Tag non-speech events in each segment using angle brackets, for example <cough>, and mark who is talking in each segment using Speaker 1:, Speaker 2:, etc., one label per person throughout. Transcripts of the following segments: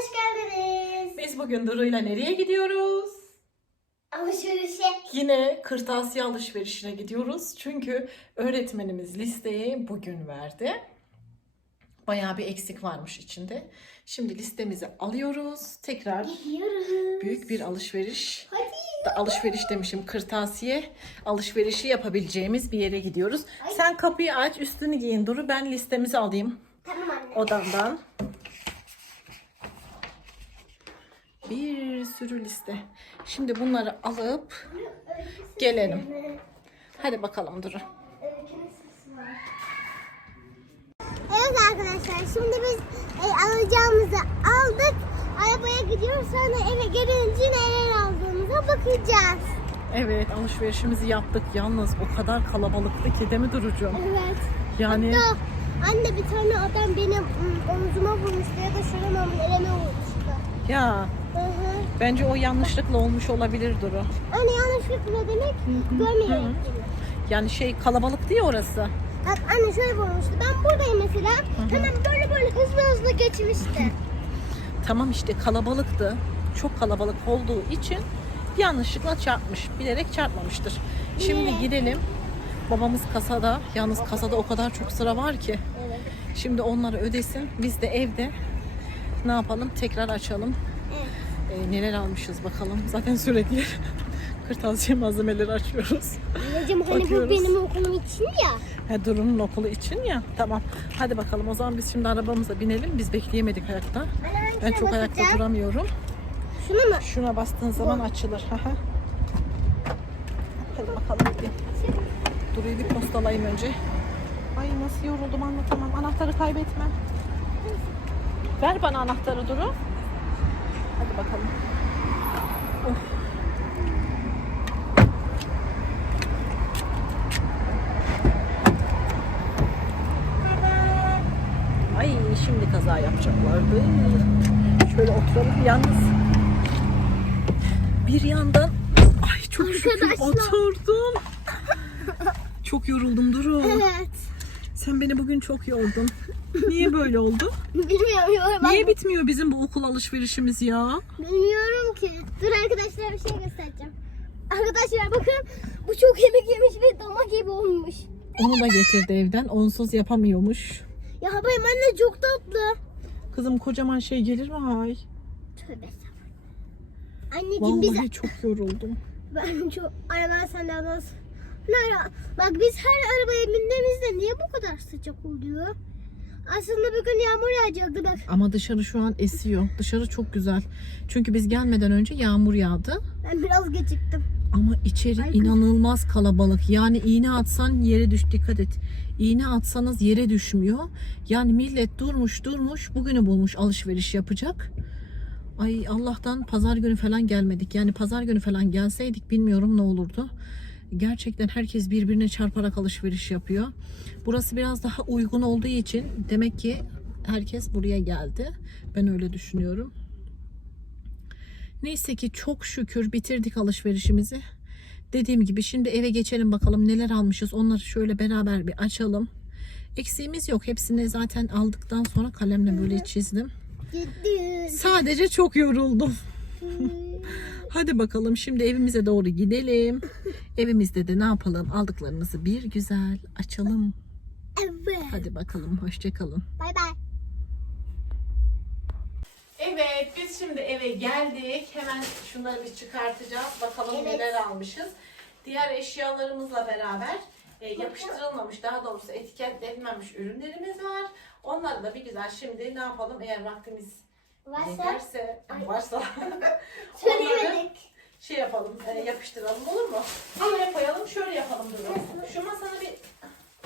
Speaker 1: hoş geldiniz.
Speaker 2: Biz bugün Duru'yla nereye gidiyoruz?
Speaker 1: Alışverişe.
Speaker 2: Yine kırtasiye alışverişine gidiyoruz. Çünkü öğretmenimiz listeyi bugün verdi. Bayağı bir eksik varmış içinde. Şimdi listemizi alıyoruz. Tekrar
Speaker 1: Gidiyoruz.
Speaker 2: büyük bir alışveriş.
Speaker 1: Hadi.
Speaker 2: Alışveriş demişim kırtasiye alışverişi yapabileceğimiz bir yere gidiyoruz. Sen kapıyı aç üstünü giyin Duru ben listemizi alayım
Speaker 1: Tamam anne.
Speaker 2: odamdan. Bir sürü liste. Şimdi bunları alıp gelelim. Hadi bakalım Duru.
Speaker 1: Evet arkadaşlar şimdi biz e, alacağımızı aldık. Arabaya gidiyoruz sonra eve gelince neler aldığımıza bakacağız.
Speaker 2: Evet alışverişimizi yaptık. Yalnız o kadar kalabalıktı ki değil mi Duru'cum?
Speaker 1: Evet.
Speaker 2: Yani
Speaker 1: Hatta anne bir tane adam benim omzuma vurmuştu ya da şuramın elime vurmuştu.
Speaker 2: ya
Speaker 1: Hı hı.
Speaker 2: bence o yanlışlıkla olmuş olabilir Duru.
Speaker 1: Anne yanlışlıkla demek görmeyerek gibi.
Speaker 2: Yani şey kalabalık değil orası.
Speaker 1: Bak anne şöyle vurmuştu. Ben buradayım mesela. Hemen böyle böyle hızlı hızlı geçmişti.
Speaker 2: Tamam işte kalabalıktı. Çok kalabalık olduğu için yanlışlıkla çarpmış. Bilerek çarpmamıştır. Şimdi
Speaker 1: Bilerek.
Speaker 2: gidelim. Babamız kasada. Yalnız kasada o kadar çok sıra var ki.
Speaker 1: Evet.
Speaker 2: Şimdi onları ödesin. Biz de evde ne yapalım? Tekrar açalım. Ee, neler almışız bakalım. Zaten sürekli <laughs> kırtasiye malzemeleri açıyoruz.
Speaker 1: Anneciğim hani bu benim okulum için ya.
Speaker 2: Ha, Duru'nun okulu için ya. Tamam. Hadi bakalım o zaman biz şimdi arabamıza binelim. Biz bekleyemedik ayakta.
Speaker 1: Anne ben,
Speaker 2: Ben
Speaker 1: şuna
Speaker 2: çok ayakta
Speaker 1: bakacağım.
Speaker 2: duramıyorum.
Speaker 1: Şunu mu?
Speaker 2: Şuna bastığın zaman açılır. Haha. Hadi bakalım bir. Duru'yu bir postalayayım önce. Ay nasıl yoruldum anlatamam. Anahtarı kaybetme. Ver bana anahtarı Duru. Hadi bakalım. Of. Ay şimdi kaza yapacaklardı. Şöyle oturalım yalnız. Bir yandan ay çok şükür
Speaker 1: Arkadaşlar.
Speaker 2: oturdum. Çok yoruldum Duru.
Speaker 1: Evet.
Speaker 2: Sen beni bugün çok yordun. <laughs> Niye böyle oldu?
Speaker 1: Bilmiyorum.
Speaker 2: Niye bitmiyor bizim bu okul alışverişimiz ya?
Speaker 1: Bilmiyorum ki. Dur arkadaşlar bir şey göstereceğim. Arkadaşlar bakın bu çok yemek yemiş ve damak gibi olmuş.
Speaker 2: Onu da getirdi evden. Onsuz yapamıyormuş.
Speaker 1: Ya benim anne çok tatlı.
Speaker 2: Kızım kocaman şey gelir mi hay?
Speaker 1: Tövbe. Anneciğim biz
Speaker 2: Vallahi çok yoruldum.
Speaker 1: Ben çok araba senden nasıl? Nara, bak biz her arabaya bindiğimizde niye bu kadar sıcak oluyor? Aslında bugün yağmur yağacaktı bak.
Speaker 2: Ama dışarı şu an esiyor. Dışarı çok güzel. Çünkü biz gelmeden önce yağmur yağdı.
Speaker 1: Ben biraz geciktim.
Speaker 2: Ama içeri
Speaker 1: Ay,
Speaker 2: inanılmaz kalabalık. Yani iğne atsan yere düş dikkat et. İğne atsanız yere düşmüyor. Yani millet durmuş durmuş bugünü bulmuş alışveriş yapacak. Ay Allah'tan pazar günü falan gelmedik. Yani pazar günü falan gelseydik bilmiyorum ne olurdu. Gerçekten herkes birbirine çarparak alışveriş yapıyor. Burası biraz daha uygun olduğu için demek ki herkes buraya geldi. Ben öyle düşünüyorum. Neyse ki çok şükür bitirdik alışverişimizi. Dediğim gibi şimdi eve geçelim bakalım neler almışız. Onları şöyle beraber bir açalım. Eksiğimiz yok. Hepsini zaten aldıktan sonra kalemle böyle çizdim. Sadece çok yoruldum. Hadi bakalım şimdi evimize doğru gidelim. Evimizde de ne yapalım? Aldıklarımızı bir güzel açalım.
Speaker 1: evet.
Speaker 2: Hadi bakalım hoşçakalın.
Speaker 1: Bay bay.
Speaker 2: Evet biz şimdi eve geldik. Hemen şunları bir çıkartacağız. Bakalım
Speaker 1: Evet.
Speaker 2: neler almışız. Diğer eşyalarımızla beraber e, yapıştırılmamış daha doğrusu etiketlenmemiş ürünlerimiz var. Onları da bir güzel şimdi ne yapalım eğer vaktimiz
Speaker 1: Varsa
Speaker 2: yeterse varsa <laughs> onları
Speaker 1: söylemedik.
Speaker 2: şey yapalım e, yapıştıralım olur mu? Şöyle koyalım şöyle yapalım Duru. Şu masanı bir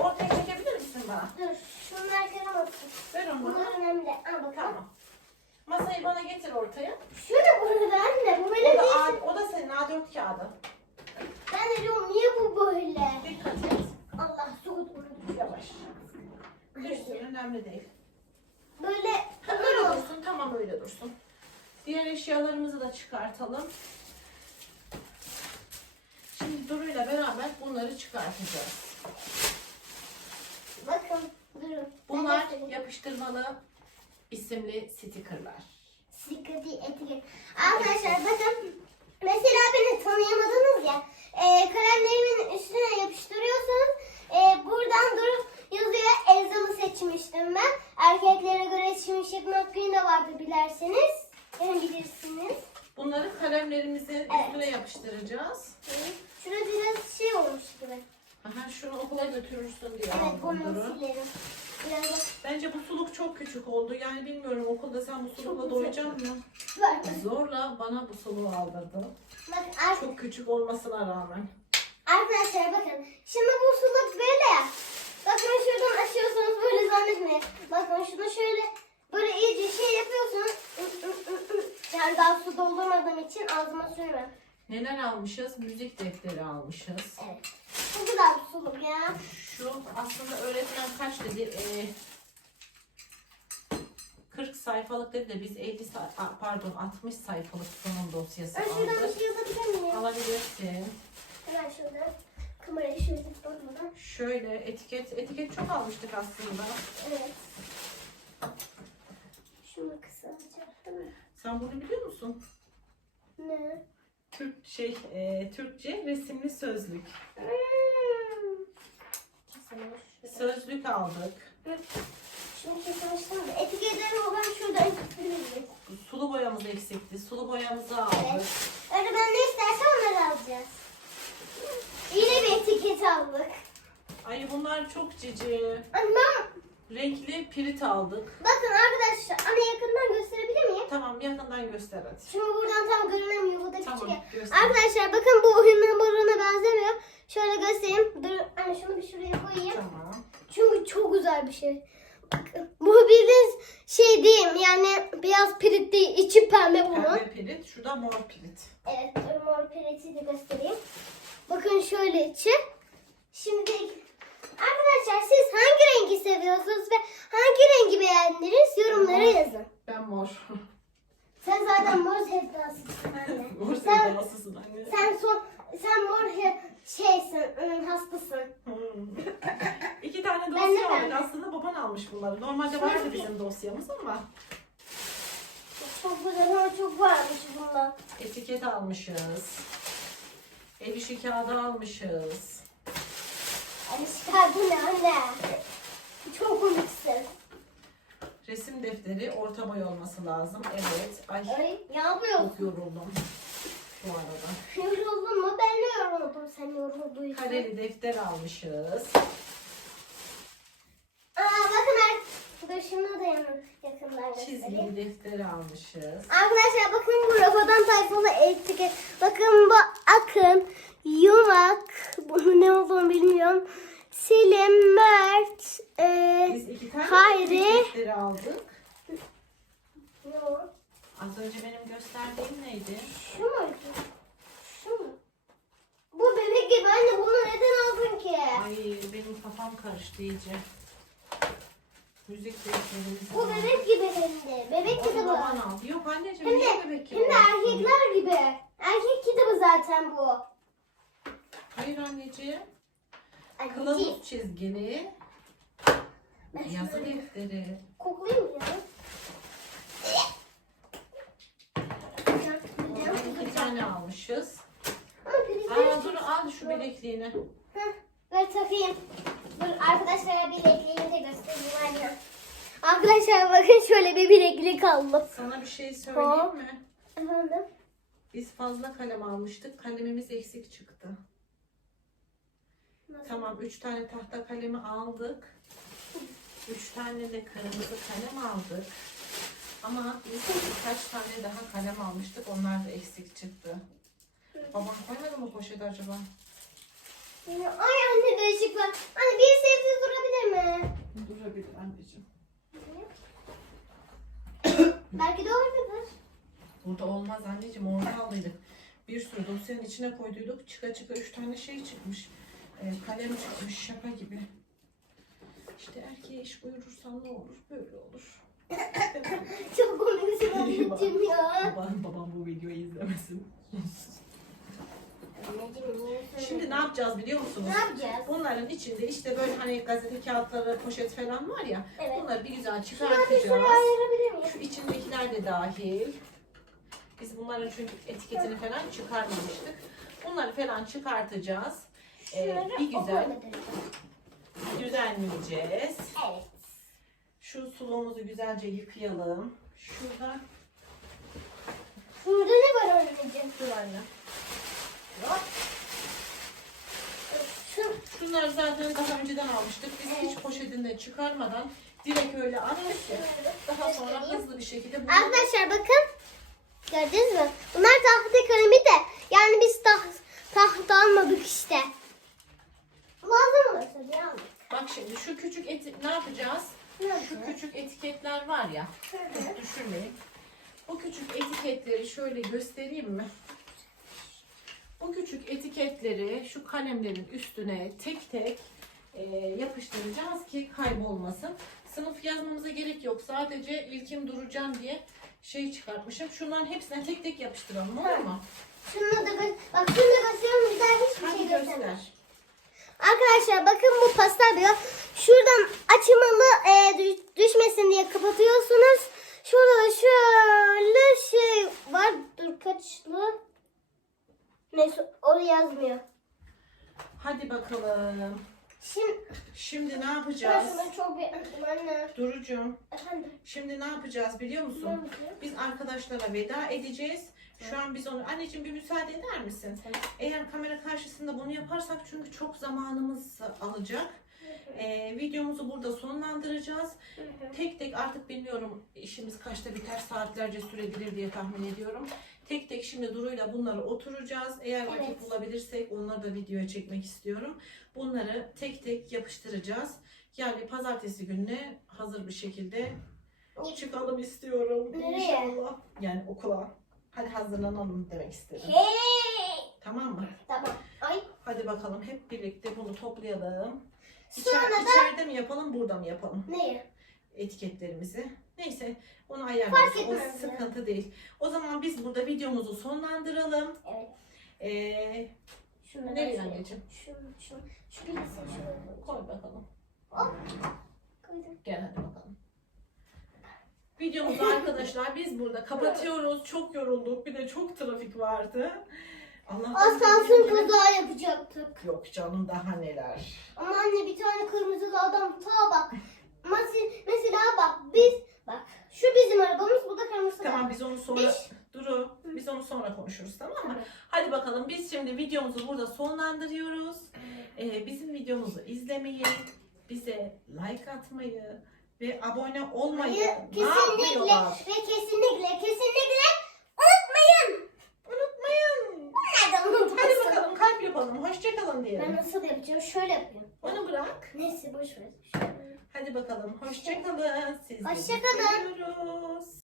Speaker 2: ortaya çekebilir misin bana?
Speaker 1: Dur. Şunlar bakın.
Speaker 2: Ver onu
Speaker 1: Bunlar
Speaker 2: bana.
Speaker 1: önemli. Al bakalım.
Speaker 2: Tamam. Masayı bana getir ortaya.
Speaker 1: Şöyle burada anne. Bu
Speaker 2: O da,
Speaker 1: değil.
Speaker 2: A, o da senin A4 kağıdı.
Speaker 1: Ben de diyorum niye bu böyle?
Speaker 2: Dikkat et.
Speaker 1: Allah soğuk vurdu.
Speaker 2: Yavaş. Düşsün önemli değil.
Speaker 1: Böyle
Speaker 2: öyle dursun tamam öyle dursun. Diğer eşyalarımızı da çıkartalım. Şimdi Duru'yla beraber bunları çıkartacağız.
Speaker 1: bakın durun.
Speaker 2: Bunlar yapıştırmalı isimli stikerler.
Speaker 1: Sticker değil etiket. Arkadaşlar bakın. Mesela beni tanıyamadınız ya. E, kalemlerimin üstüne yapıştırıyorsanız e, buradan dur yazıyor. Elza'mı seçmiştim ben. Erkeklere göre yapmak günü de vardı bilerseniz. Yani bilirsiniz.
Speaker 2: Bunları kalemlerimizin
Speaker 1: Evet.
Speaker 2: üstüne yapıştıracağız.
Speaker 1: Şurada biraz şey olmuş gibi.
Speaker 2: Aha şunu okula götürürsün diye
Speaker 1: Evet
Speaker 2: aldım
Speaker 1: bunu silerim. Biraz
Speaker 2: Bence bu suluk çok küçük oldu. Yani bilmiyorum okulda sen bu sulukla
Speaker 1: güzel.
Speaker 2: doyacak mısın?
Speaker 1: var.
Speaker 2: Zorla bana bu suluğu aldırdın.
Speaker 1: Bak ar-
Speaker 2: Çok küçük olmasına rağmen.
Speaker 1: arkadaşlar bakın. Şimdi bu suluk böyle ya. Bakın şuradan açıyorsunuz böyle zannetmeyin. Bakın şunu şöyle böyle iyice şey yapıyorsunuz. Yani daha su doldurmadığım için ağzıma sürmem.
Speaker 2: Neler almışız? Müzik defteri almışız.
Speaker 1: Evet. Bu bir suluk ya.
Speaker 2: Şu aslında öğretmen kaç dedi? Ee, 40 sayfalık dedi de biz 50 say- a, pardon 60 sayfalık sunum dosyası
Speaker 1: Ben şuradan bir
Speaker 2: aldık.
Speaker 1: şey yapabilir miyim?
Speaker 2: Alabilirsin.
Speaker 1: Hemen şuradan. Kamerayı şöyle tutmadan.
Speaker 2: Şöyle etiket etiket çok almıştık aslında.
Speaker 1: Evet. Şunu kısaltacak değil mi?
Speaker 2: Sen bunu biliyor musun?
Speaker 1: Ne?
Speaker 2: Türk şey e, Türkçe resimli sözlük.
Speaker 1: Hmm.
Speaker 2: Sözlük aldık.
Speaker 1: Şimdi kesinleştirdim etiketleri olan şuradan tutabiliriz.
Speaker 2: Sulu boyamız eksikti. Sulu boyamızı aldık.
Speaker 1: Evet. Öğretmen ne isterse onları alacağız. Aldık.
Speaker 2: Ay bunlar çok cici.
Speaker 1: Ama
Speaker 2: Renkli pirit aldık.
Speaker 1: bakın arkadaşlar ana yakından gösterebilir miyim?
Speaker 2: Tamam yakından göster hadi.
Speaker 1: Şimdi buradan tam görünemiyor. Bu da küçük
Speaker 2: Tamam
Speaker 1: ya.
Speaker 2: göster.
Speaker 1: Arkadaşlar bakın bu oyun hamuruna benzemiyor. Şöyle göstereyim. Dur anne şunu bir şuraya koyayım.
Speaker 2: Tamam.
Speaker 1: Çünkü çok güzel bir şey. Bakın bu bildiğiniz şey değil yani beyaz pirit değil içi pembe bunun.
Speaker 2: Pembe pirit. Şu da mor pirit.
Speaker 1: Evet dur mor piriti de göstereyim. Bakın şöyle içi. Şimdi arkadaşlar siz hangi rengi seviyorsunuz ve hangi rengi beğendiniz yorumlara yazın.
Speaker 2: Ben mor.
Speaker 1: Sen zaten mor sevdasısın anne. <laughs>
Speaker 2: mor
Speaker 1: sen,
Speaker 2: sevdalısısın anne.
Speaker 1: sen son sen mor şeysin ım, hastasın.
Speaker 2: Hmm. <laughs> İki tane dosya
Speaker 1: ben
Speaker 2: aldık. Aslında baban almış bunları. Normalde vardı bizim dosyamız ama
Speaker 1: Çok güzel ama çok varmış bundan.
Speaker 2: etiket almışız. El işi kağıdı almışız.
Speaker 1: Çıkar bu ne anne? Çok komiksin.
Speaker 2: Resim defteri orta boy olması lazım. Evet. Ay
Speaker 1: Ay yapıyorsun?
Speaker 2: çok yoruldum bu arada.
Speaker 1: Yoruldun mu? Ben de yoruldum sen yorulduğun için.
Speaker 2: Kareli defter almışız.
Speaker 1: Aa bakın ar- Dur şunu da yanı- yakından göstereyim.
Speaker 2: Çizgili defter almışız.
Speaker 1: Arkadaşlar bakın bu rafadan tayfalı etiket. Bakın bu akın, yumak, <laughs> bunun ne olduğunu bilmiyorum. Selim, Mert, eee
Speaker 2: Biz iki tane
Speaker 1: Hayri.
Speaker 2: aldık. Az önce benim gösterdiğim neydi?
Speaker 1: Şu muydu? Şu mu? Bu bebek gibi anne bunu neden aldın ki?
Speaker 2: Ay benim kafam karıştı iyice. Müzik defterimiz
Speaker 1: Bu bebek gibi hem de. Bebek
Speaker 2: Onu
Speaker 1: kitabı.
Speaker 2: baban aldı. Yok anneciğim
Speaker 1: Hem
Speaker 2: niye
Speaker 1: de,
Speaker 2: bebek
Speaker 1: hem de erkekler gibi. Erkek kitabı zaten bu.
Speaker 2: Hayır anneciğim. Kılavuz çizgili.
Speaker 1: Ben
Speaker 2: Yazı
Speaker 1: şöyle
Speaker 2: defteri.
Speaker 1: koklayayım ya.
Speaker 2: Oradan iki tane almışız.
Speaker 1: Ama
Speaker 2: Aa dur al şu bilekliğini.
Speaker 1: Heh, Ver takayım. Dur arkadaşlara bilekliğini de göstereyim anne. Arkadaşlar bakın şöyle bir bileklik aldım.
Speaker 2: Sana bir şey söyleyeyim mi?
Speaker 1: Efendim?
Speaker 2: Biz fazla kalem almıştık. Kalemimiz eksik çıktı. Tamam üç tane tahta kalemi aldık. Üç tane de kırmızı kalem aldık. Ama biz birkaç tane daha kalem almıştık. Onlar da eksik çıktı. Baban koymadı mı poşete acaba?
Speaker 1: Ay anne değişik var. Anne bir sevdi durabilir mi?
Speaker 2: Durabilir anneciğim. <coughs>
Speaker 1: Belki de olabilir.
Speaker 2: Burada olmaz anneciğim orada aldıydık. Bir sürü dosyanın içine koyduyduk. Çıka çıka üç tane şey çıkmış. Ee, kalem çıkmış şaka gibi. İşte erkeğe iş buyurursan ne olur? Böyle olur. <laughs>
Speaker 1: Çok komiksin anneciğim ya.
Speaker 2: babam, babam bu videoyu izlemesin. Şimdi ne yapacağız biliyor musunuz?
Speaker 1: Ne yapacağız?
Speaker 2: Bunların içinde işte böyle hani gazete kağıtları, poşet falan var ya.
Speaker 1: Evet.
Speaker 2: Bunları bir güzel
Speaker 1: bir şuraya
Speaker 2: çıkartacağız.
Speaker 1: ayırabilir miyim?
Speaker 2: Şu içindekiler de dahil. Biz bunların çünkü etiketini falan çıkarmamıştık. Bunları falan çıkartacağız.
Speaker 1: Şunları
Speaker 2: bir güzel düzenleyeceğiz.
Speaker 1: Evet.
Speaker 2: Şu suluğumuzu güzelce yıkayalım. Şurada
Speaker 1: Burada ne var anneciğim?
Speaker 2: dur anne.
Speaker 1: Şu
Speaker 2: Şunları zaten daha önceden almıştık. Biz hiç
Speaker 1: Evet.
Speaker 2: poşetinden çıkarmadan direkt öyle ki daha sonra hızlı bir şekilde bunu
Speaker 1: Arkadaşlar bakın. Gördünüz mü? Bunlar tahta kalemi de. Yani biz taht tahta almadık işte. Lazım olursa diye aldık.
Speaker 2: Bak şimdi şu küçük eti ne yapacağız? Şu küçük etiketler var ya. Düşürmeyin. Bu küçük etiketleri şöyle göstereyim mi? Bu küçük etiketleri şu kalemlerin üstüne tek tek e, yapıştıracağız ki kaybolmasın. Sınıf yazmamıza gerek yok. Sadece ilkim duracağım diye şey çıkartmışım. Şunların hepsine tek tek yapıştıralım olur mu?
Speaker 1: Şunu da gö- bak şunu da gösteriyorum. Bir daha hiçbir
Speaker 2: Hadi
Speaker 1: şey göstermem. Arkadaşlar bakın bu pastel boya. Şuradan açılmalı e, düş- düşmesin diye kapatıyorsunuz. Şurada da şöyle şey var. Dur kaçlı? Neyse o yazmıyor.
Speaker 2: Hadi bakalım.
Speaker 1: Şimdi
Speaker 2: Şimdi ne yapacağız?
Speaker 1: şunu çok anne.
Speaker 2: Durucum.
Speaker 1: Efendim.
Speaker 2: Şimdi ne yapacağız biliyor musun? Biz arkadaşlara veda edeceğiz. Şu an biz onu anneciğim bir müsaade eder misin? Eğer kamera karşısında bunu yaparsak çünkü çok zamanımız alacak. Ee, videomuzu burada sonlandıracağız. Tek tek artık bilmiyorum işimiz kaçta biter saatlerce sürebilir diye tahmin ediyorum. Tek tek şimdi Duru'yla bunları oturacağız. Eğer vakit
Speaker 1: Evet.
Speaker 2: bulabilirsek onları da videoya çekmek istiyorum. Bunları tek tek yapıştıracağız. Yani pazartesi gününe hazır bir şekilde çıkalım istiyorum.
Speaker 1: Nereye?
Speaker 2: İnşallah. Yani okula. Hadi hazırlanalım demek istedim.
Speaker 1: Hey!
Speaker 2: Tamam mı?
Speaker 1: Tamam. Ay
Speaker 2: Hadi bakalım hep birlikte bunu toplayalım. İçer,
Speaker 1: Sonra da-
Speaker 2: içeride mi yapalım, burada mı yapalım
Speaker 1: neyi?
Speaker 2: etiketlerimizi? Neyse onu ayarlarız.
Speaker 1: Fark
Speaker 2: O
Speaker 1: etmez
Speaker 2: sıkıntı değil. O zaman biz burada videomuzu sonlandıralım.
Speaker 1: Evet.
Speaker 2: Ee,
Speaker 1: Şunu da
Speaker 2: Nereye
Speaker 1: şöyle-
Speaker 2: anneciğim?
Speaker 1: Şunu, şunu, şu bilgisayarı şöyle koy.
Speaker 2: koy bakalım.
Speaker 1: Hop. Koydum.
Speaker 2: Gel hadi bakalım. Videomuzu arkadaşlar biz burada kapatıyoruz. Çok yorulduk. Bir de çok trafik vardı. Allah'tan
Speaker 1: Asansör kaza yapacaktık.
Speaker 2: Yok canım daha neler.
Speaker 1: Ama anne bir tane kırmızılı adam ta bak. Mesela, mesela bak biz bak şu bizim arabamız bu da kırmızı.
Speaker 2: Tamam biz onu sonra
Speaker 1: Biz-
Speaker 2: Duru biz onu sonra konuşuruz tamam mı?
Speaker 1: Tamam.
Speaker 2: Hadi bakalım biz şimdi videomuzu burada sonlandırıyoruz. Ee, bizim videomuzu izlemeyi, bize like atmayı ve abone olmayı
Speaker 1: Hayır, kesinlikle ve kesinlikle kesinlikle unutmayın.
Speaker 2: Unutmayın.
Speaker 1: Nereden unutmasın?
Speaker 2: Hadi bakalım kalp yapalım. Hoşçakalın
Speaker 1: Ben
Speaker 2: diyelim.
Speaker 1: nasıl yapacağım? Şöyle yapayım.
Speaker 2: Onu bırak.
Speaker 1: Neyse boş ver.
Speaker 2: Hadi bakalım. Hoşçakalın. Sizi
Speaker 1: Hoşça kalın.
Speaker 2: seviyoruz.